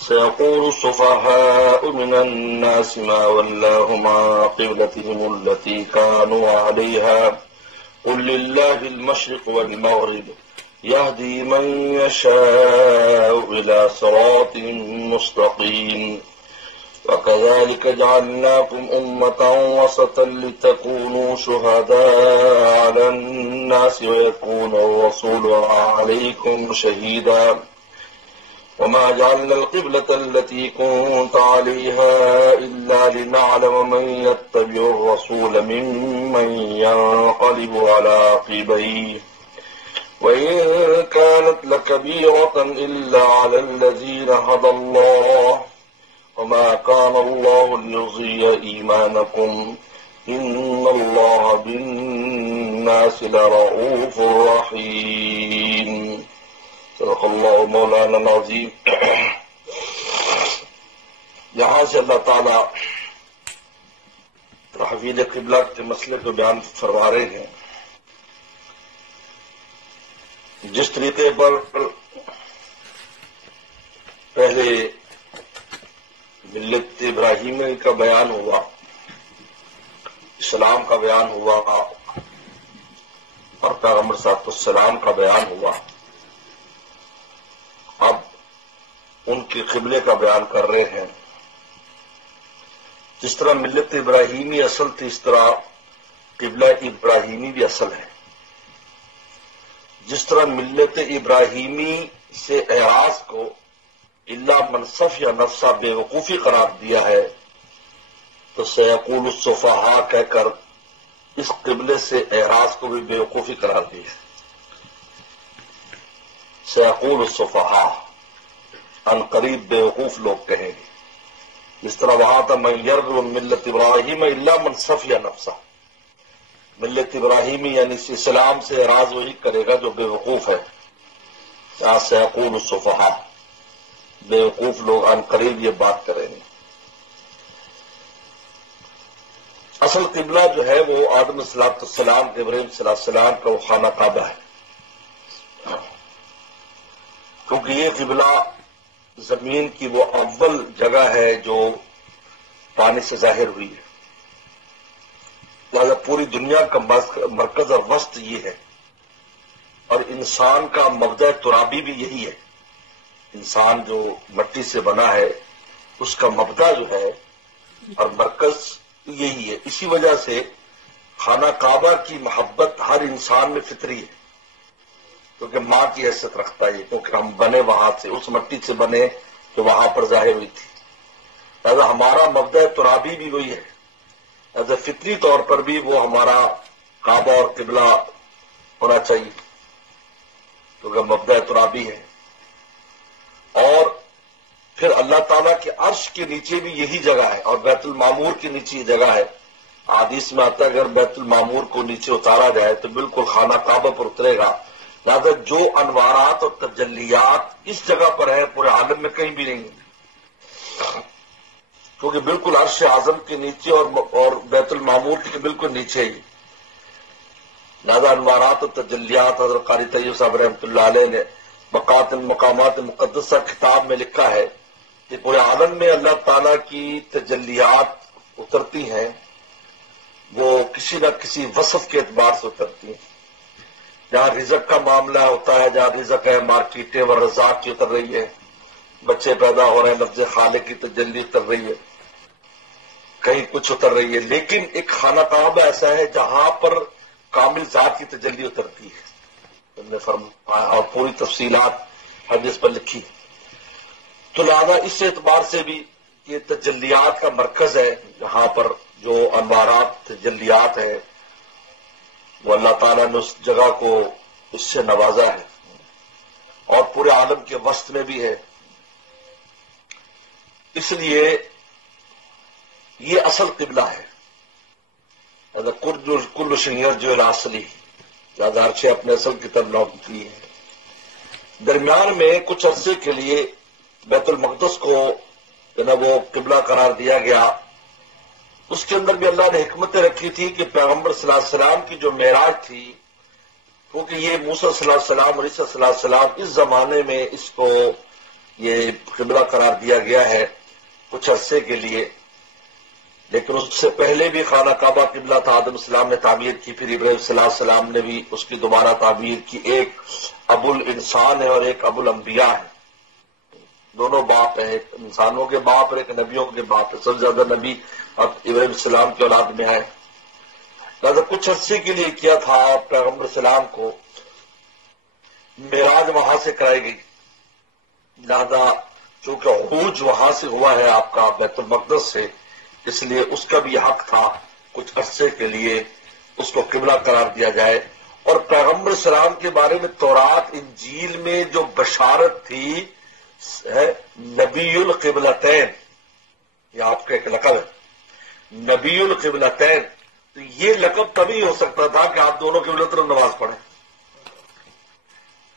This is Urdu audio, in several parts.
سيقول السفهاء من الناس ما ولاهم عن قبلتهم التي كانوا عليها قل لله المشرق والمغرب يهدي من يشاء إلى صراط مستقيم وكذلك جعلناكم أمة وسطا لتكونوا شهداء على الناس ويكون الرسول عليكم شهيدا وما جعلنا القبلة التي كنت عليها إلا لنعلم من يتبع الرسول ممن ينقلب على عقبيه وإن كانت لكبيرة إلا على الذين هدى الله وما كان الله ليضيع إيمانكم إن الله بالناس لرؤوف رحيم صدق اللہ مولانا العظیم۔ یہاں سے اللہ تعالیٰ تحویل قبلہ کے مسئلے کو بیان فرما رہے ہیں۔ جس طریقے پر پہلے ملت ابراہیمی کا بیان ہوا، اسلام کا بیان ہوا اور پیغمبر صلی اللہ علیہ وسلم کا بیان ہوا، اب ان کے قبلے کا بیان کر رہے ہیں۔ جس طرح ملت ابراہیمی اصل تھی، اس طرح قبلہ ابراہیمی بھی اصل ہے۔ جس طرح ملت ابراہیمی سے اعراض کو اللہ منصف یا نفسہ بے وقوفی قرار دیا ہے، تو سیقول السفہاء کہہ کر اس قبلے سے اعراض کو بھی بے وقوفی قرار دی ہے۔ سیقول السفہاء ان قریب بے وقوف لوگ کہیں گے۔ جس طرح وہاں تھا من یرغب ملت ابراہیم الا من صفی نفسہ، ملت ابراہیمی یعنی اسلام سے اعراض وہی کرے گا جو بے وقوف ہے۔ یہاں سیقول السفہاء بے وقوف لوگ ان قریب یہ بات کریں گے۔ اصل قبلہ جو ہے وہ آدم صلی اللہ علیہ وسلم کے ابراہیم صلی اللہ علیہ وسلم کا وہ خانہ کعبہ ہے، کیونکہ یہ قبلہ زمین کی وہ اول جگہ ہے جو پانی سے ظاہر ہوئی ہے، لہذا پوری دنیا کا مرکز اور وسط یہ ہے، اور انسان کا مبدأ ترابی بھی یہی ہے۔ انسان جو مٹی سے بنا ہے اس کا مبدأ جو ہے اور مرکز یہی ہے۔ اسی وجہ سے خانہ کعبہ کی محبت ہر انسان میں فطری ہے، کیونکہ ماں کی حیثیت رکھتا ہے، کیونکہ ہم بنے وہاں سے، اس مٹی سے بنے جو وہاں پر ظاہر ہوئی تھی۔ لہذا ہمارا مبدأ ترابی بھی وہی ہے، لہذا فطری طور پر بھی وہ ہمارا کعبہ اور قبلہ ہونا چاہیے، کیونکہ مبدأ ترابی ہے۔ اور پھر اللہ تعالیٰ کے عرش کے نیچے بھی یہی جگہ ہے، اور بیت المعمور کے نیچے یہ جگہ ہے۔ حدیث میں آتا ہے اگر بیت المعمور کو نیچے اتارا جائے تو بالکل خانہ کعبہ پر اترے گا، لہذا جو انوارات اور تجلیات اس جگہ پر ہے پورے عالم میں کہیں بھی نہیں ہیں، کیونکہ بالکل عرش اعظم کے نیچے اور بیت المعمور کے بالکل نیچے ہی، لہذا انوارات اور تجلیات حضرت قاری طیب صاحب رحمۃ اللہ علیہ نے مقامات مقدسہ کتاب میں لکھا ہے کہ پورے عالم میں اللہ تعالیٰ کی تجلیات اترتی ہیں، وہ کسی نہ کسی وصف کے اعتبار سے اترتی ہیں۔ جہاں رزق کا معاملہ ہوتا ہے، جہاں رزق ہے، مارکیٹیں و رزاق کی اتر رہی ہے، بچے پیدا ہو رہے ہیں، لفظ خالق کی تجلی اتر رہی ہے، کہیں کچھ اتر رہی ہے۔ لیکن ایک خانہ کعبہ ایسا ہے جہاں پر کامل ذات کی تجلی اترتی ہے، نے فرمایا، اور پوری تفصیلات حدیث پر لکھی۔ تو لہذا اس اعتبار سے بھی یہ تجلیات کا مرکز ہے، جہاں پر جو انوارات تجلیات ہے وہ اللہ تعالیٰ نے اس جگہ کو اس سے نوازا ہے، اور پورے عالم کے وسط میں بھی ہے۔ اس لیے یہ اصل قبلہ ہے۔ کل شنیر جو الاصلی، زیادہ ہر شے اپنے اصل کی طرف لوٹتی ہے۔ درمیان میں کچھ عرصے کے لیے بیت المقدس کو وہ قبلہ قرار دیا گیا۔ اس کے اندر بھی اللہ نے حکمتیں رکھی تھی کہ پیغمبر صلی اللہ علیہ وسلم کی جو معراج تھی، کیونکہ یہ موسیٰ صلی اللہ علیہ وسلم اور عیسیٰ صلی اللہ علیہ وسلم اس زمانے میں اس کو یہ قبلہ قرار دیا گیا ہے کچھ عرصے کے لیے، لیکن اس سے پہلے بھی خانہ کعبہ قبلہ تھا، آدم السلام نے تعمیر کی، پھر ابراہیم صلی اللہ علیہ وسلم نے بھی اس کی دوبارہ تعمیر کی۔ ایک ابو الانسان ہے اور ایک ابو الانبیاء ہے، دونوں باپ ہیں، ایک انسانوں کے باپ اور ایک نبیوں کے باپ ہے۔ سب سے زیادہ نبی اب ابراہیم السلام کی اولاد میں آئے، لہٰذا کچھ عرصے کے لیے کیا تھا پیغمبر السلام کو معراج وہاں سے کرائی گئی، لہذا چونکہ عروج وہاں سے ہوا ہے آپ کا بیت المقدس سے، اس لیے اس کا بھی حق تھا کچھ عرصے کے لیے اس کو قبلہ قرار دیا جائے۔ اور پیغمبر السلام کے بارے میں تورات انجیل میں جو بشارت تھی نبی القبلتین، یہ آپ کا ایک لقب ہے نبی القبلتین، تو یہ لقب تبھی ہو سکتا تھا کہ آپ دونوں قبلہ طرف نماز پڑھیں،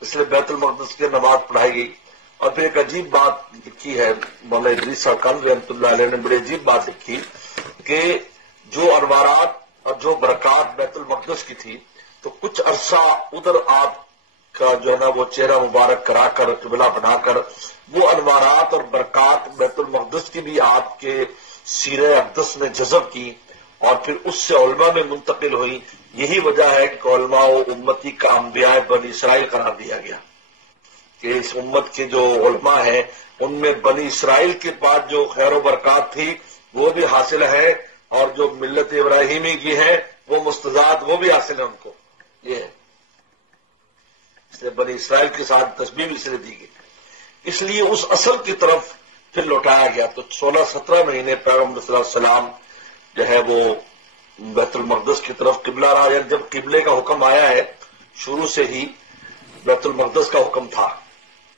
اس لیے بیت المقدس کی نماز پڑھائی گئی۔ اور پھر ایک عجیب بات لکھی ہے مولانا ادریس خان رحمۃ اللہ علیہ نے، بڑی عجیب بات لکھی کہ جو انوارات اور جو برکات بیت المقدس کی تھی، تو کچھ عرصہ ادھر آپ کا جو ہے نا وہ چہرہ مبارک کرا کر قبلہ بنا کر وہ انوارات اور برکات بیت المقدس کی بھی آپ کے سیرہ اقدس میں جذب کی اور پھر اس سے علماء میں منتقل ہوئی۔ یہی وجہ ہے کہ علماء و امتی کا انبیاء بنی اسرائیل قرار دیا گیا کہ اس امت کے جو علماء ہیں ان میں بنی اسرائیل کے پاس جو خیر و برکات تھی وہ بھی حاصل ہے، اور جو ملت ابراہیمی کی ہے وہ مستضاد وہ بھی حاصل ہے ان کو، یہ ہے۔ اس لیے بنی اسرائیل کے ساتھ تشبیہ بھی اس لیے دی گئی، اس لیے اس اصل کی طرف پھر لوٹایا گیا۔ تو 16-17 مہینے پیغمبر صلی اللہ علیہ وسلم جو ہے وہ بیت المقدس کی طرف قبلہ رہا، یعنی جب قبلے کا حکم آیا ہے شروع سے ہی بیت المقدس کا حکم تھا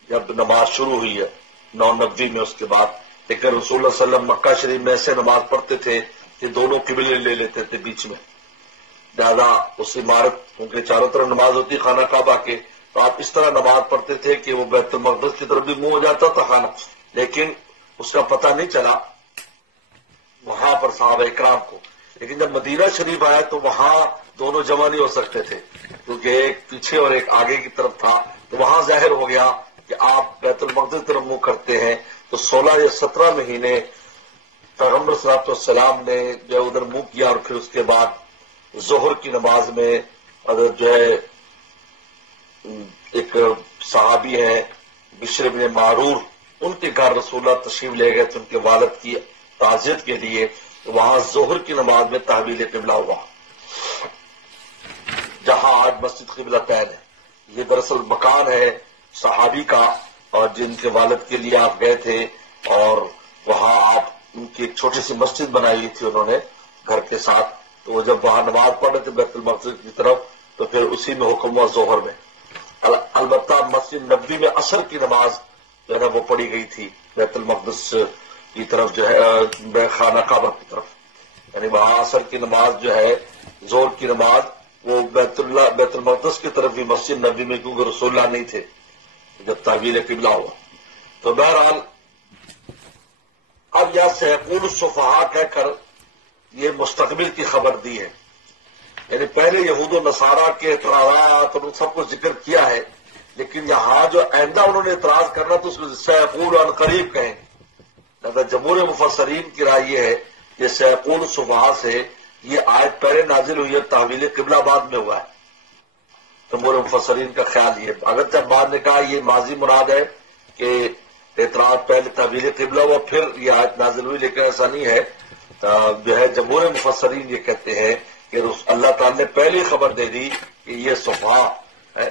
جب نماز شروع ہوئی ہے 990 میں، اس کے بعد لیکن رسول اللہ صلی اللہ علیہ وسلم مکہ شریف میں ایسے نماز پڑھتے تھے کہ دونوں قبلے لے لیتے تھے بیچ میں، لہٰذا اس عمارت کیونکہ چاروں طرف نماز ہوتی خانہ کعبہ کے، تو آپ اس طرح نماز پڑھتے تھے کہ وہ بیت المقدس کی طرف بھی منہ ہو جاتا تھا خانہ، لیکن اس کا پتہ نہیں چلا وہاں پر صحابہ اکرام کو۔ لیکن جب مدینہ شریف آیا تو وہاں دونوں جمع نہیں ہو سکتے تھے کیونکہ ایک پیچھے اور ایک آگے کی طرف تھا، تو وہاں ظاہر ہو گیا کہ آپ بیت المقدس کی طرف منہ کرتے ہیں۔ تو 16 یا 17 مہینے پیغمبر صلی اللہ علیہ وسلم نے جو ادھر منہ کیا، اور پھر اس کے بعد ظہر کی نماز میں اگر جو ہے ایک صحابی ہیں بشر بن معرور، ان کے گھر رسول اللہ تشریف لے گئے تھے ان کے والد کی تعزیت کے لیے، وہاں ظہر کی نماز میں تحویل قبلہ ہوا، جہاں آج مسجد قبلتین ہے۔ یہ دراصل مکان ہے صحابی کا، اور جن کے والد کے لیے آپ گئے تھے، اور وہاں آپ ان کی ایک چھوٹی سی مسجد بنائی ہوئی تھی انہوں نے گھر کے ساتھ، تو وہ جب وہاں نماز پڑھ رہے تھے بیت المقدس کی طرف تو پھر اسی میں حکم ہوا ظہر میں۔ البتہ مسجد نبوی میں عصر کی نماز جو ہے نا وہ پڑھی گئی تھی بیت المقدس کی طرف، جو ہے خانہ کعبہ کی طرف، یعنی وہاں عصر کی نماز جو ہے ظہر کی نماز وہ بیت المقدس کی طرف بھی مسجد نبوی میں، کیونکہ رسول اللہ نہیں تھے جب تحویل قبلہ ہوا۔ تو بہرحال اب یا سیقول الصفحاء کہہ کر یہ مستقبل کی خبر دی ہے، یعنی پہلے یہود و نصارہ کے اعتراضات اور ان سب کو ذکر کیا ہے، لیکن یہاں جو آئندہ انہوں نے اعتراض کرنا تو اس کو سیقول عن قریب کہیں۔ لہذا جمہور مفسرین کی رائے یہ ہے کہ سیقول الصفحاء سے یہ آیت پہلے نازل ہوئی ہے، تحویل قبلہ بعد میں ہوا ہے، جمہور مفسرین کا خیال یہ ہے۔ اگرچہ بعد نے کہا یہ ماضی مراد ہے کہ اعتراض پہلے تحویل قبلہ ہوا پھر یہ آیت نازل ہوئی، لیکن ایسا نہیں ہے۔ جو ہے جمہور مفسرین یہ کہتے ہیں کہ اللہ تعالی نے پہلی خبر دے دی کہ یہ صفحاء ہے،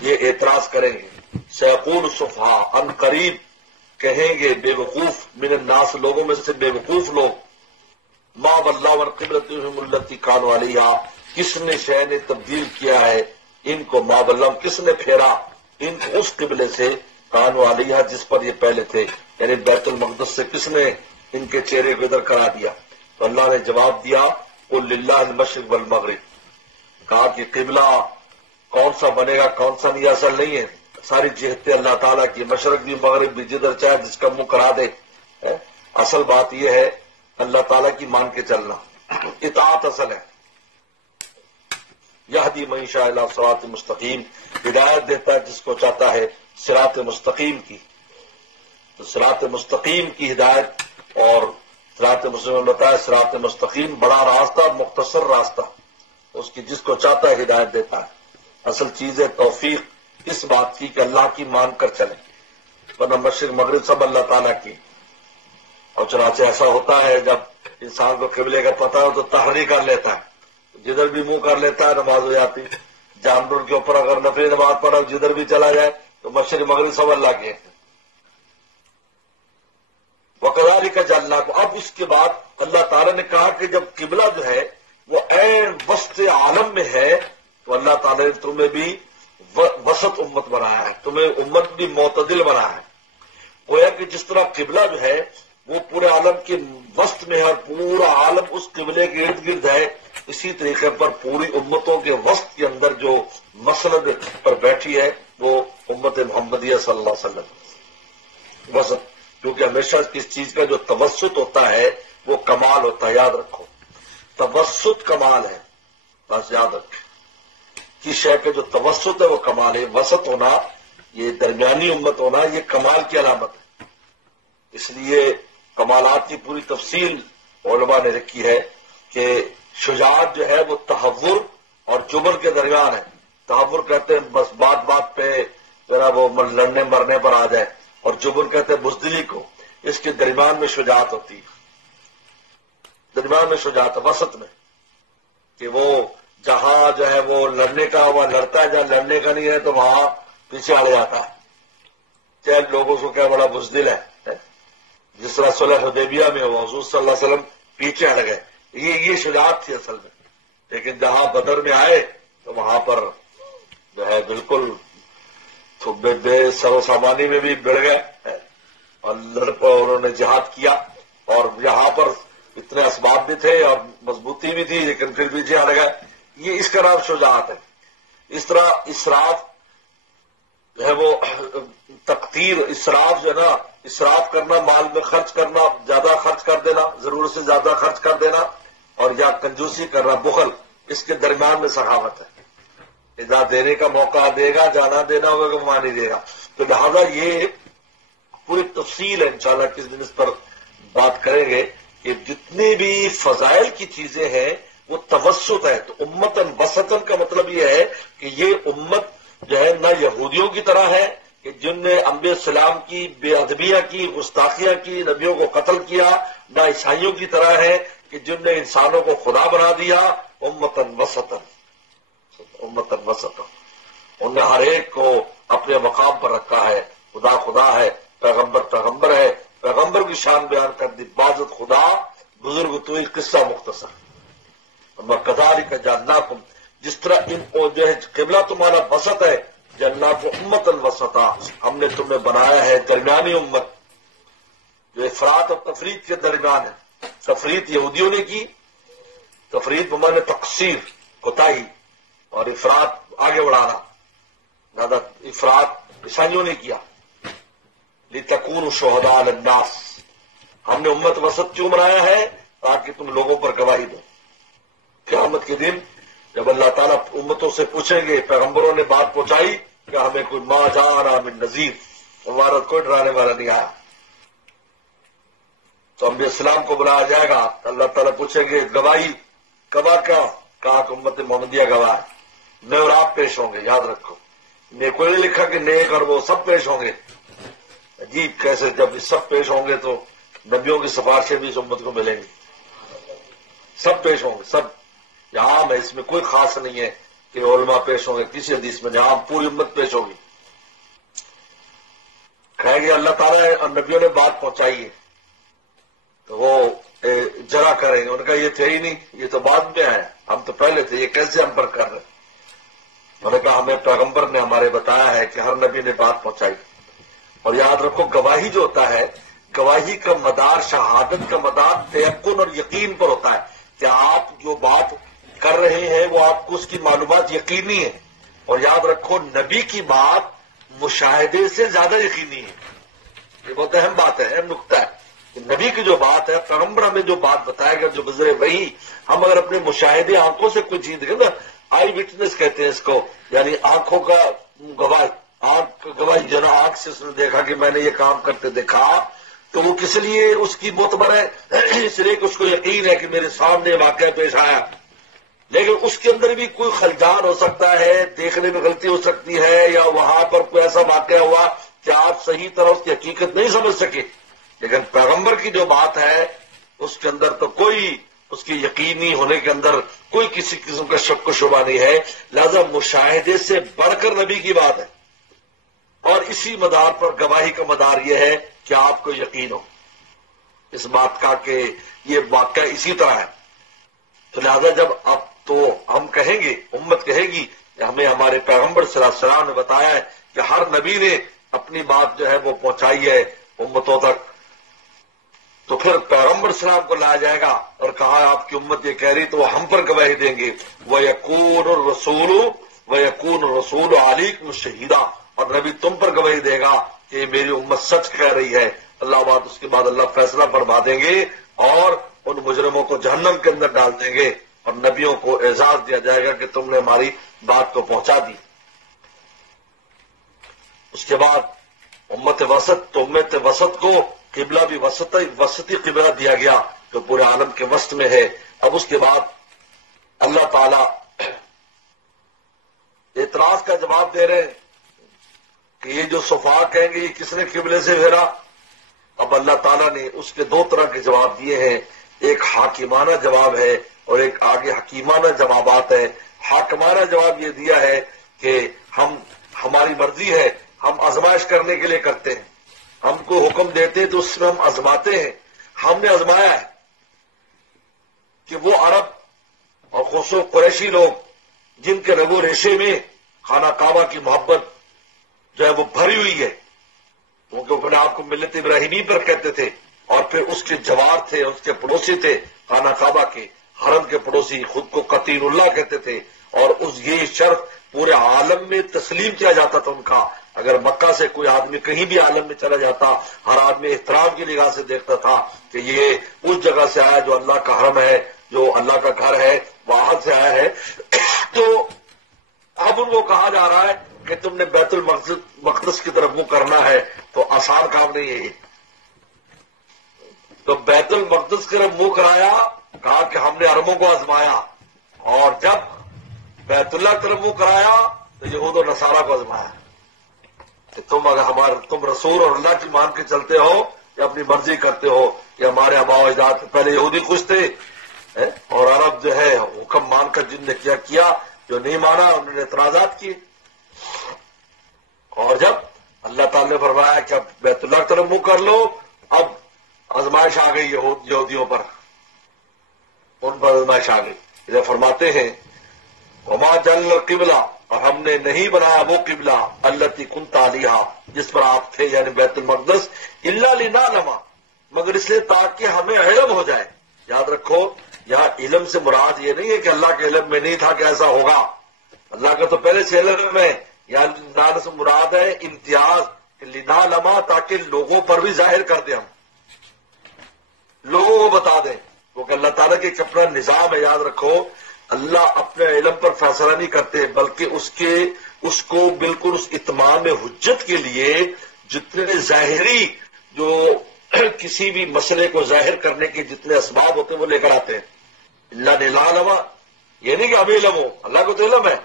یہ اعتراض کریں گے۔ سیقول الصفحاء عن قریب کہیں گے بے وقوف من الناس، لوگوں میں سے بے وقوف لوگ، ما واللہ عن قبلتہم التی کانوا علیہا، کس نے شے نے تبدیل کیا ہے ان کو، ما واللہ کس نے پھیرا ان کو اس قبلے سے کانوا علیہا جس پر یہ پہلے تھے، یعنی بیت المقدس سے کس نے ان کے چہرے کو ادھر کرا دیا۔ تو اللہ نے جواب دیا قل للہ المشرق والمغرب، کہا کہ قبلہ کون سا بنے گا کون سا نہیں، اصل نہیں ہے، ساری جہتیں اللہ تعالیٰ کی، مشرق بھی مغرب بھی، جدھر چاہے جس کا منہ کرا دے، اصل بات یہ ہے اللہ تعالیٰ کی مان کے چلنا، اطاعت اصل ہے۔ یہدی من یشاء الی صراط مستقیم، ہدایت دیتا ہے جس کو چاہتا ہے صراط مستقیم کی۔ تو صراط مستقیم کی ہدایت، اور صراط مستقیم نے بتایا صراط مستقیم بڑا راستہ، مختصر راستہ، اس کی جس کو چاہتا ہے ہدایت دیتا ہے۔ اصل چیز ہے توفیق اس بات کی کہ اللہ کی مان کر چلیں، ورنہ مشرق مغرب سب اللہ تعالیٰ کی۔ اور چنانچہ ایسا ہوتا ہے جب انسان کو قبلے کا پتہ ہو تو تحری کر لیتا ہے، جدھر بھی منہ کر لیتا ہے نماز ہو جاتی۔ جانور کے اوپر اگر نفلی نماز پڑھا جدھر بھی چلا جائے تو مشرق مغرب سب اللہ کے ہیں۔ وَكَذَلِكَ جَعَلْنَاكُمْ، اب اس کے بعد اللہ تعالیٰ نے کہا کہ جب قبلہ جو ہے وہ عین وسط عالم میں ہے تو اللہ تعالیٰ نے تمہیں بھی وسط امت بنایا ہے، تمہیں امت بھی معتدل بنایا ہے۔ گویا کہ جس طرح قبلہ جو ہے وہ پورے عالم کے وسط میں ہے اور پورا عالم اس قبلے کے ارد گرد ہے، اسی طریقے پر پوری امتوں کے وسط کے اندر جو مسند پر بیٹھی ہے وہ امت محمدیہ صلی اللہ علیہ وسلم وسط، کیونکہ ہمیشہ کس چیز کا جو توسط ہوتا ہے وہ کمال ہوتا ہے، یاد رکھو توسط کمال ہے، بس یاد رکھیں کی شے کے جو توسط ہے وہ کمال ہے، وسط ہونا یہ درمیانی امت ہونا یہ کمال کی علامت ہے۔ اس لیے کمالات کی پوری تفصیل علماء نے رکھی ہے کہ شجاعت جو ہے وہ تحور اور جبر کے درمیان ہے۔ تحور کہتے ہیں بس بات بات پہ ذرا وہ لڑنے مرنے پر آ جائے، اور جبر کہتے ہیں بزدلی کو، اس کے درمیان میں شجاعت ہوتی ہے، درمیان میں شجاعت ہے وسط میں، کہ وہ جہاں جو ہے وہ لڑنے کا وہاں لڑتا ہے، جہاں لڑنے کا نہیں ہے تو وہاں پیچھے ہٹ جاتا ہے، چاہے لوگوں کو کیا بڑا بزدل ہے۔ جس طرح صلح حدیبیہ میں ہوا حضور صلی اللہ علیہ وسلم پیچھے ہٹ گئے، یہ شجاعت تھی اصل میں، لیکن جہاں بدر میں آئے تو وہاں پر جو ہے بالکل بے سر و سامانی میں بھی بڑھ گئے اور انہوں نے جہاد کیا، اور یہاں پر اتنے اسباب بھی تھے اور مضبوطی بھی تھی لیکن پھر بھی ہٹ گئے، یہ اس کا نام شجاعت ہے۔ اس طرح اسراف جو ہے وہ تقدیر، اسراف جو ہے نا، اسراف کرنا، مال میں خرچ کرنا، زیادہ خرچ کر دینا، ضرورت سے زیادہ خرچ کر دینا، اور یا کنجوسی کرنا، بخل، اس کے درمیان میں سخاوت ہے۔ اذا دینے کا موقع دے گا، جانا دینا ہوگا کہ وہاں نہیں دے گا۔ تو لہذا یہ پوری تفصیل ہے، انشاءاللہ کس دن اس پر بات کریں گے کہ جتنی بھی فضائل کی چیزیں ہیں وہ توسط ہے۔ تو امتن وسطن کا مطلب یہ ہے کہ یہ امت جو ہے نہ یہودیوں کی طرح ہے کہ جن نے انبیاء السلام کی بے ادبیاں کی، گستاخیاں کی، نبیوں کو قتل کیا، نہ عیسائیوں کی طرح ہے کہ جن نے انسانوں کو خدا بنا دیا۔ امتن وسطن، امتن وسطن، انہوں نے ہر ایک کو اپنے مقام پر رکھا ہے۔ خدا خدا ہے، پیغمبر پیغمبر ہے، پیغمبر کی شان بیان کر دی، بازت خدا، بزرگ تو ایک قصہ مختصر۔ کذالک جعلناکم، جس طرح ان کو جو ہے قبلہ تمہارا وسط ہے، جعلناکم امۃ وسطا، ہم نے تمہیں بنایا ہے درمیانی امت، جو افراط اور تفریط کے درمیان ہے۔ تفریط یہودیوں نے کی، تفریط بمانے تقصیر، کوتاہی، اور افراط آگے بڑھانا، زیادہ افراط عیسائیوں نے کیا۔ لِتَكُونُوا شُهَدَاءَ عَلَى النَّاسِ، ہم نے امت وسط کیوں بنایا ہے؟ تاکہ تم لوگوں پر گواہی دو۔ قیامت کے دن جب اللہ تعالیٰ امتوں سے پوچھیں گے پیغمبروں نے بات پہنچائی کہ ہمیں کوئی ما جاءنا من نذیر، ہمارا کوئی ڈرانے والا نہیں آیا، تو انبیاء السلام کو بلایا جائے گا، اللہ تعالیٰ پوچھیں گے گواہی، گواہ کیا؟ کہا کہ امت محمدیہ گواہ، میں اور آپ پیش ہوں گے، یاد رکھو، کوئی نہیں لکھا کہ نیک اور وہ سب پیش ہوں گے۔ عجیب کیسے، جب سب پیش ہوں گے تو نبیوں کی سفارشیں بھی اس امت کو ملیں گی، سب پیش ہوں گے، سب، یہ عام ہے، اس میں کوئی خاص نہیں ہے کہ علماء پیش ہوں گے، کسی حدیث میں نہیں، عام پوری امت پیش ہوگی۔ کہیں گے اللہ تعالیٰ اور نبیوں نے بات پہنچائی ہے، تو وہ جرا کریں گے، ان کا یہ تھے ہی نہیں، یہ تو بعد میں آیا، ہم تو پہلے تھے، یہ کیسے ہم پر کر رہے ہیں؟ انہوں نے کہا ہمیں پیغمبر نے ہمارے بتایا ہے کہ ہر نبی نے بات پہنچائی۔ اور یاد رکھو گواہی جو ہوتا ہے، گواہی کا مدار، شہادت کا مدار تیقن اور یقین پر ہوتا ہے کہ آپ جو بات کر رہے ہیں وہ آپ کو اس کی معلومات یقینی ہے۔ اور یاد رکھو نبی کی بات مشاہدے سے زیادہ یقینی ہے، یہ بہت اہم بات ہے، اہم نقطہ ہے کہ نبی کی جو بات ہے، پیغمبر ہمیں جو بات بتائے گا، جو گزرے وہی، ہم اگر اپنے مشاہدے آنکھوں سے کوئی چیز دیکھیں نا، آئی وٹنس کہتے ہیں اس کو، یعنی آنکھوں کا گواہ، آنکھ گواہی جو نا آنکھ سے اس نے دیکھا کہ میں نے یہ کام کرتے دیکھا، تو وہ کس لیے اس کی معتبر ہے؟ اس لیے کہ اس کو یقین ہے کہ میرے سامنے واقعہ پیش آیا، لیکن اس کے اندر بھی کوئی خلجان ہو سکتا ہے، دیکھنے میں غلطی ہو سکتی ہے، یا وہاں پر کوئی ایسا واقعہ ہوا کہ آپ صحیح طرح اس کی حقیقت نہیں سمجھ سکے۔ لیکن پیغمبر کی جو بات ہے اس کے اندر تو کوئی اس کی یقینی ہونے کے اندر کوئی کسی قسم کا شک و شبہ نہیں ہے، لہذا مشاہدے سے بڑھ کر نبی کی بات ہے، اور اسی مدار پر گواہی کا مدار یہ ہے کہ آپ کو یقین ہو اس بات کا کہ یہ واقعہ اسی طرح ہے۔ تو لہذا جب اب تو ہم کہیں گے، امت کہے گی کہ ہمیں ہمارے پیغمبر صلی اللہ علیہ وسلم نے بتایا ہے کہ ہر نبی نے اپنی بات جو ہے وہ پہنچائی ہے امتوں تک، تو پھر پیغمبر صلی اللہ علیہ وسلم کو لایا جائے گا اور کہا آپ کی امت یہ کہہ رہی تو وہ ہم پر گواہی دیں گے، وَيَكُونُ الرَّسُولُ عَلَيْكُمْ شَهِيدًا، اور نبی تم پر گواہی دے گا کہ یہ میری امت سچ کہہ رہی ہے۔ اللہ بات اس کے بعد اللہ فیصلہ فرما دیں گے اور ان مجرموں کو جہنم کے اندر ڈال دیں گے، اور نبیوں کو اعزاز دیا جائے گا کہ تم نے ہماری بات کو پہنچا دی۔ اس کے بعد امت وسط، تو امت وسط کو قبلہ بھی وسطی قبلہ دیا گیا جو پورے عالم کے وسط میں ہے۔ اب اس کے بعد اللہ تعالی اعتراض کا جواب دے رہے ہیں کہ یہ جو صفحہ کہیں گے یہ کس نے قبلے سے پھیرا؟ اب اللہ تعالیٰ نے اس کے دو طرح کے جواب دیے ہیں، ایک حاکمانہ جواب ہے اور ایک آگے حکیمانہ جوابات ہیں۔ حاکمانہ جواب یہ دیا ہے کہ ہماری مرضی ہے، ہم آزمائش کرنے کے لیے کرتے ہیں، ہم کو حکم دیتے ہیں تو اس میں ہم آزماتے ہیں۔ ہم نے آزمایا ہے کہ وہ عرب اور خصوص قریشی لوگ جن کے رگ و ریشے میں خانہ کعبہ کی محبت جو ہے وہ بھری ہوئی ہے، کیونکہ اپنے آپ کو ملت ابراہیمی پر کہتے تھے، اور پھر اس کے جوار تھے، اس کے پڑوسی تھے خانہ کعبہ کے، حرم کے پڑوسی، خود کو قتیل اللہ کہتے تھے، اور یہ شرف پورے عالم میں تسلیم کیا جاتا تھا ان کا۔ اگر مکہ سے کوئی آدمی کہیں بھی عالم میں چلا جاتا، ہر آدمی احترام کی نگاہ سے دیکھتا تھا کہ یہ اس جگہ سے آیا جو اللہ کا حرم ہے، جو اللہ کا گھر ہے، وہاں سے آیا ہے۔ تو اب ان کو کہا جا رہا ہے کہ تم نے بیت المقدس کی طرف منہ کرنا ہے، تو آسان کام نہیں ہے یہ۔ تو بیت المقدس کی طرف منہ کرایا، کہا کہ ہم نے عربوں کو آزمایا، اور جب بیت اللہ کی طرف منہ کرایا تو یہود و نصارہ کو آزمایا کہ تم رسول اور اللہ کی مان کے چلتے ہو یا اپنی مرضی کرتے ہو، یا ہمارے آباء و اجداد پہلے یہودی خوش تھے، اور عرب جو ہے حکم مان کر جن نے کیا، جو نہیں مانا انہوں نے اعتراضات کیے۔ اور جب اللہ تعالی نے فرمایا کہ اب بیت اللہ کی طرف منہ کر لو، اب آزمائش آ گئی یہودیوں پر، ان پر آزمائش آ گئی۔ ادھر فرماتے ہیں وما جعلنا القبلہ، اور ہم نے نہیں بنایا وہ قبلہ التی کنت علیہا جس پر آپ تھے، یعنی بیت المقدس، الا لنعلم، مگر اس لیے تاکہ ہمیں علم ہو جائے۔ یاد رکھو یہاں علم سے مراد یہ نہیں ہے کہ اللہ کے علم میں نہیں تھا کہ ایسا ہوگا، اللہ کا تو پہلے سے علم ہے۔ یہاں لنعلم سے مراد ہے امتیاز، لنعلم تاکہ لوگوں پر بھی ظاہر کر دیں، ہم لوگوں کو بتا دیں، کیونکہ اللہ تعالیٰ کے ایک اپنا نظام ہے۔ یاد رکھو اللہ اپنے علم پر فیصلہ نہیں کرتے، بلکہ اس کو بالکل اس اتمام حجت کے لیے جتنے ظاہری جو کسی بھی مسئلے کو ظاہر کرنے کے جتنے اسباب ہوتے ہیں وہ لے کر آتے ہیں۔ اللہ نے علم، یہ نہیں کہ ہمیں علم ہو، اللہ کو تو علم ہے،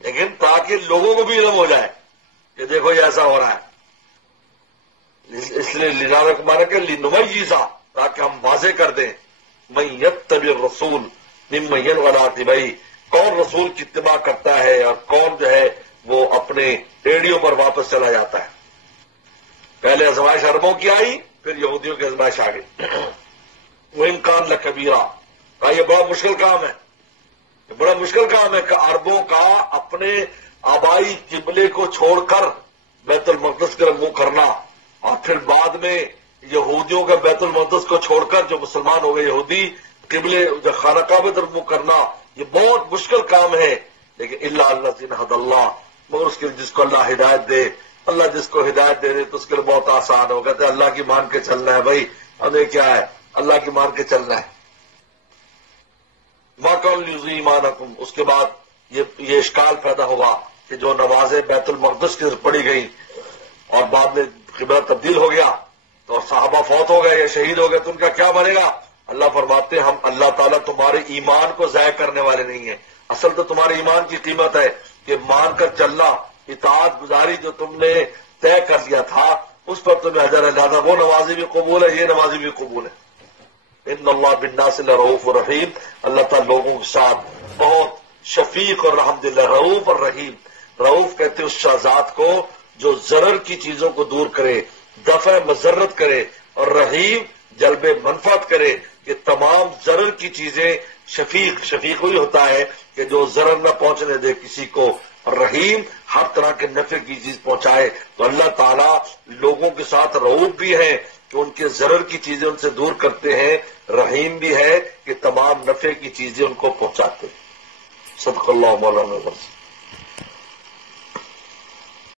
لیکن تاکہ لوگوں کو بھی علم ہو جائے کہ دیکھو یہ ایسا ہو رہا ہے، اس لیے لنعلم کو مانا کہ لنمیز، تاکہ ہم واضح کر دیں من یتبع الرسول ممن یلغی علی عقبیہ، کون رسول کی اتباع کرتا ہے اور کون جو ہے وہ اپنے ایڑیوں پر واپس چلا جاتا ہے۔ پہلے آزمائش عربوں کی آئی، پھر یہودیوں کی آزمائش آ گئی۔ وہ امکان لکبیرہ، کہا یہ بڑا مشکل کام ہے، یہ بڑا مشکل کام ہے کہ عربوں کا اپنے آبائی قبلے کو چھوڑ کر بیت المقدس کی طرف منہ کرنا، اور پھر بعد میں یہودیوں کا بیت المقدس کو چھوڑ کر جو مسلمان ہو گئے یہودی قبلے جو خانہ کعبہ طرف منہ کرنا، یہ بہت مشکل کام ہے۔ لیکن اللہ الذین ھدی اللہ، مگر اس کے جس کو اللہ ہدایت دے، اللہ جس کو ہدایت دے دے تو اس کے لیے بہت آسان ہو، کہتے ہیں اللہ کی مان کے چلنا ہے، بھائی ہمیں کیا ہے، اللہ کی مان کے چلنا ہے۔ ما کان لیضیع ایمانکم، اس کے بعد یہ اشکال پیدا ہوا کہ جو نمازیں بیت المقدس کی طرف پڑھی گئی اور بعد میں قبلہ تبدیل ہو گیا تو صحابہ فوت ہو گئے یا شہید ہو گئے تو ان کا کیا بنے گا؟ اللہ فرماتے ہیں ہم اللہ تعالیٰ تمہارے ایمان کو ضائع کرنے والے نہیں ہیں. اصل تو تمہارے ایمان کی قیمت ہے کہ مان کر چلنا، اطاعت گزاری جو تم نے طے کر لیا تھا اس پر تمہیں اجر ہے. لہذا وہ نمازی بھی قبول ہے، یہ نمازی بھی قبول ہے. ان اللہ بالناس لرؤوف رحیم. اللہ تعالیٰ لوگوں کے ساتھ بہت شفیق اور رحم دل ہے. رؤوف اور رحیم. رؤوف کہتے اس ذات کو جو ضرر کی چیزوں کو دور کرے، دفع مضرت کرے، اور رحیم جلب منفعت کرے کہ تمام ضرر کی چیزیں. شفیق وہی ہوتا ہے کہ جو ضرر نہ پہنچنے دے کسی کو، اور رحیم ہر طرح کے نفع کی چیز پہنچائے. تو اللہ تعالیٰ لوگوں کے ساتھ رؤوف بھی ہے کہ ان کے ضرر کی چیزیں ان سے دور کرتے ہیں، رحیم بھی ہے کہ تمام نفع کی چیزیں ان کو پہنچاتے ہیں. صدق اللہ مولانا.